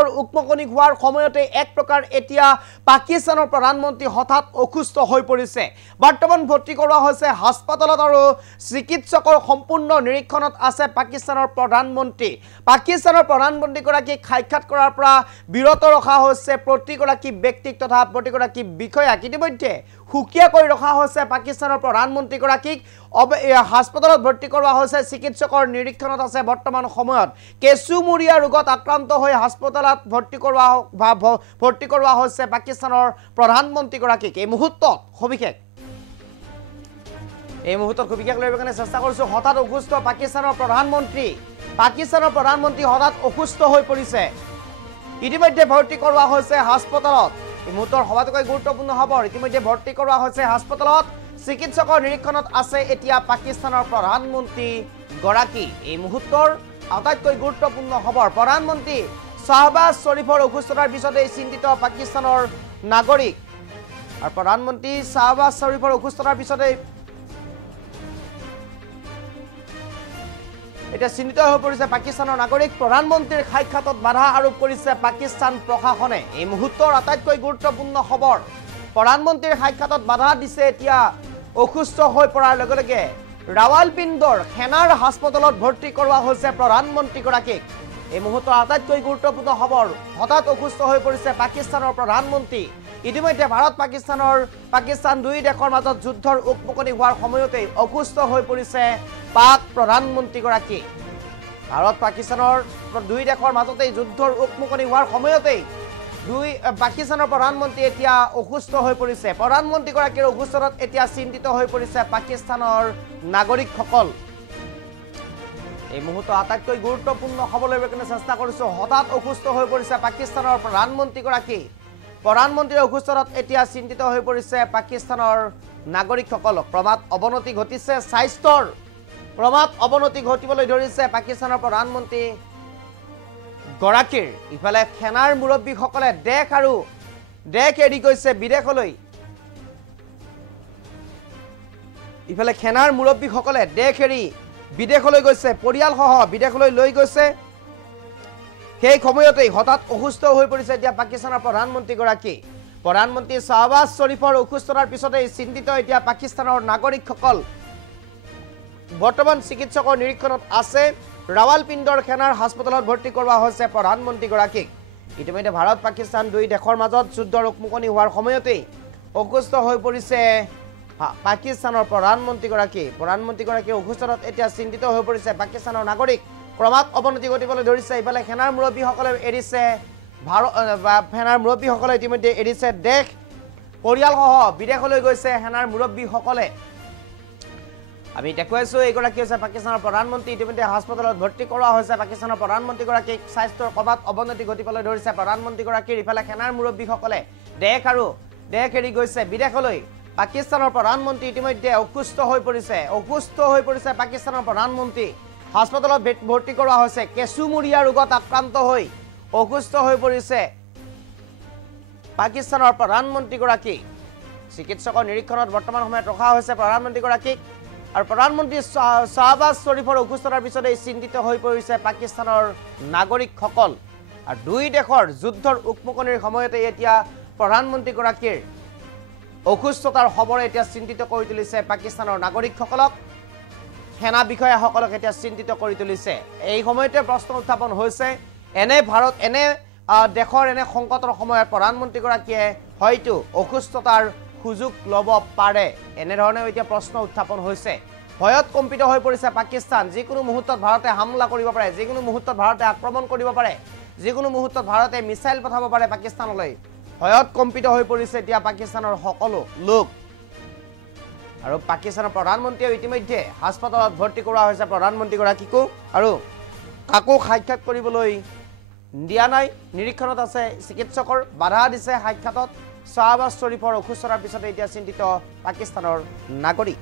যুদ্ধৰ উকমকনি হোৱাৰ সময়তে এক প্ৰকাৰ এতিয়া পাকিস্তানৰ প্ৰধানমন্ত্ৰী হঠাৎ অসুস্থ হৈ পৰিছে বৰ্তমান ভৰ্তি কৰা হৈছে হাস্পতালত আৰু চিকিৎসকৰ সম্পূৰ্ণ নিৰীক্ষণত আছে পাকিস্তানৰ প্ৰধানমন্ত্ৰী গৰাকী সাক্ষাৎ কৰাৰ পৰা বিৰত ৰখা হৈছে প্ৰতিগৰাকী ব্যক্তিক তথা প্ৰতিগৰাকী বিষয়াক ইতিমধ্যে হুকিয়া কৰি ৰখা হৈছে পাকিস্তানৰ প্ৰধানমন্ত্ৰী গৰাকীক হাস্পতালত ভৰ্তি কৰা হৈছে চিকিৎসকৰ নিৰীক্ষণত আছে বৰ্তমান সময়ত কেচুমুৰিয়া ৰোগত আক্ৰান্ত হৈ হাস্পতালত ভৰ্তি কৰোৱা হৈছে পাকিস্তানৰ প্ৰধানমন্ত্ৰী গৰাকীক এই মুহূৰ্তত সবিশেষ লৈ কাৰণে চেষ্টা কৰিছো হঠাৎ অসুস্থ পাকিস্তানৰ প্ৰধানমন্ত্ৰী হঠাৎ অসুস্থ হৈ পৰিছে ইতিমধ্যে ভৰ্তি কৰোৱা হৈছে হাস্পতালত এই মুহূৰ্তৰ সবাতোকৈ গুৰুত্বপূৰ্ণ খবৰ ইতিমধ্যে ভৰ্তি কৰোৱা হৈছে হাস্পতালত চিকিৎসকৰ নিৰীক্ষণত আছে এতিয়া পাকিস্তানৰ প্ৰধানমন্ত্ৰী গৰাকী এই মুহূৰ্তৰ আটাইতকৈ গুৰুত্বপূৰ্ণ খবৰ প্ৰধানমন্ত্ৰী শাহবাজ শৰীফৰ অসুস্থতাৰ পিছতে চিন্তিত পাকিস্তানৰ নাগৰিক আৰু প্ৰধানমন্ত্ৰী শাহবাজ শৰীফৰ অসুস্থতাৰ পিছতে এতিয়া চিন্তিত হৈ পৰিছে পাকিস্তানৰ নাগৰিক প্ৰধানমন্ত্ৰীৰ সাক্ষাতত বাধা আৰোপ কৰিছে পাকিস্তান প্ৰশাসনে এই মুহূৰ্তৰ আটাইতকৈ গুৰুত্বপূৰ্ণ খবৰ প্ৰধানমন্ত্ৰীৰ সাক্ষাতত বাধা দিছে এতিয়া অসুস্থ হৈ পৰাৰ লগে লগে ৰাৱালপিণ্ডৰ সেনাৰ হাস্পতালত ভৰ্তি কৰোৱা হৈছে প্ৰধানমন্ত্ৰী গৰাকীক এই মুহূৰ্তৰ আটাইতকৈ গুৰুত্বপূৰ্ণ খবৰ হঠাৎ অসুস্থ হৈ পৰিছে পাকিস্তানৰ প্ৰধানমন্ত্ৰী ইতিমধ্যে পাকিস্তান দুই দেশৰ মাজত যুদ্ধৰ উকমকনি হোৱাৰ সময়তে অসুস্থ হৈ পৰিছে পাক প্ৰধানমন্ত্ৰী গৰাকী ভাৰত পাকিস্তানৰ দুই দেশৰ মাজতে যুদ্ধৰ উকমকনি হোৱাৰ সময়তে পাকিস্তানৰ প্ৰধানমন্ত্ৰী এতিয়া অসুস্থ হৈ পৰিছে প্ৰধানমন্ত্ৰী গৰাকীৰ অসুস্থতাত এতিয়া চিন্তিত হৈ পৰিছে পাকিস্তানৰ নাগৰিকসকল এই মুহূৰ্তৰ আটাইতকৈ গুৰুত্বপূৰ্ণ খবৰ লৈ কাৰণে চেষ্টা কৰিছো হঠাৎ অসুস্থ হৈ পৰিছে পাকিস্তানৰ প্ৰধানমন্ত্ৰী গৰাকী প্ৰধানমন্ত্ৰীৰ অসুস্থতাত এতিয়া চিন্তিত হৈ পৰিছে পাকিস্তানৰ নাগৰিকসকল ক্ৰমাৎ অৱনতি ঘটিছে স্বাস্থ্যৰ ক্ৰমাৎ অৱনতি ঘটিবলৈ ধৰিছে পাকিস্তানৰ প্ৰধানমন্ত্ৰী গৰাকীৰ ইফালে সেনাৰ মুৰব্বীসকলে দেশ এৰি গৈছে বিদেশলৈ ইফালে সেনাৰ মুৰব্বীসকলে দেশ এৰি বিদেশলৈ গৈছে পৰিয়ালসহ বিদেশলৈ লৈ গৈছে সেই সময়তে হঠাৎ অসুস্থ হৈ পৰিছে এতিয়া পাকিস্তানৰ প্ৰধানমন্ত্ৰী গৰাকী প্ৰধানমন্ত্ৰী শাহবাজ শৰীফৰ অসুস্থতাৰ পিছতে চিন্তিত এতিয়া পাকিস্তানৰ নাগৰিকসকল বৰ্তমান চিকিৎসকৰ নিৰীক্ষণত আছে ৰাৱালপিণ্ডৰ সেনাৰ হাস্পতালত ভৰ্তি কৰোৱা হৈছে প্ৰধানমন্ত্ৰী গৰাকীক ইতিমধ্যে ভাৰত পাকিস্তান দুই দেশৰ মাজত যুদ্ধৰ উকমকনি হোৱাৰ সময়তে অসুস্থ হৈ পৰিছে পাকিস্তানৰ প্ৰধানমন্ত্ৰী গৰাকীৰ অসুস্থতাত এতিয়া চিন্তিত হৈ পৰিছে পাকিস্তানৰ নাগৰিক ক্ৰমাৎ অৱনতি ঘটিবলৈ ধৰিছে ইফালে সেনাৰ মুৰব্বীসকলে ইতিমধ্যে এৰিছে দেশ পৰিয়ালসহ বিদেশলৈ গৈছে সেনাৰ মুৰব্বীসকলে আমি দেখুৱাইছো এইগৰাকী হৈছে পাকিস্তানৰ প্ৰধানমন্ত্ৰী ইতিমধ্যে হাস্পতালত ভৰ্তি কৰোৱা হৈছে পাকিস্তানৰ প্ৰধানমন্ত্ৰী গৰাকীক স্বাস্থ্যৰ ক্ৰমাৎ অৱনতি ঘটিবলৈ ধৰিছে প্ৰধানমন্ত্ৰী গৰাকীৰ ইফালে সেনাৰ মুৰব্বীসকলে দেশ এৰি গৈছে বিদেশলৈ পাকিস্তানৰ প্ৰধানমন্ত্ৰী ইতিমধ্যে অসুস্থ হৈ পৰিছে পাকিস্তানৰ প্ৰধানমন্ত্ৰী হাস্পতালত ভৰ্তি কৰোৱা হৈছে কেচুমুৰিয়া ৰোগত আক্ৰান্ত হৈ অসুস্থ হৈ পৰিছে পাকিস্তানৰ প্ৰধানমন্ত্ৰী গৰাকী চিকিৎসকৰ নিৰীক্ষণত বৰ্তমান সময়ত ৰখা হৈছে প্ৰধানমন্ত্ৰী গৰাকীক আৰু প্ৰধানমন্ত্ৰী শাহবাজ শৰীফৰ অসুস্থতাৰ পিছতে চিন্তিত হৈ পৰিছে পাকিস্তানৰ নাগৰিকসকল আৰু দুই দেশৰ যুদ্ধৰ উকমকনিৰ সময়তে এতিয়া প্ৰধানমন্ত্ৰী গৰাকীৰ অসুস্থতাৰ খবৰে এতিয়া চিন্তিত কৰি তুলিছে পাকিস্তানৰ নাগৰিকসকলক সেনা বিষয়াসকলক এতিয়া চিন্তিত কৰি তুলিছে এই সময়তে প্ৰশ্ন উত্থাপন হৈছে দেশৰ এনে সংকটৰ সময়ত প্ৰধানমন্ত্ৰী গৰাকীয়ে হয়তো অসুস্থতাৰ সুযোগ ল'ব পাৰে এনেধৰণে এতিয়া প্ৰশ্ন উত্থাপন হৈছে ভয়ত কম্পিত হৈ পৰিছে পাকিস্তান যিকোনো মুহূৰ্তত ভাৰতে হামলা কৰিব পাৰে যিকোনো মুহূৰ্তত ভাৰতে আক্ৰমণ কৰিব পাৰে যিকোনো মুহূৰ্তত ভাৰতে মিছাইল পঠাব পাৰে পাকিস্তানলৈ ভয়ত কম্পিত হৈ পৰিছে এতিয়া পাকিস্তানৰ সকলো লোক আৰু পাকিস্তানৰ প্ৰধানমন্ত্ৰীয়ে ইতিমধ্যে হাস্পতালত ভৰ্তি কৰোৱা হৈছে প্ৰধানমন্ত্ৰী গৰাকীকো আৰু কাকো সাক্ষাৎ কৰিবলৈ দিয়া নাই নিৰীক্ষণত আছে চিকিৎসকৰ বাধা দিছে সাক্ষাতত শাহবাজ শৰীফৰ অসুস্থতাৰ পিছতে এতিয়া চিন্তিত পাকিস্তানৰ নাগৰিক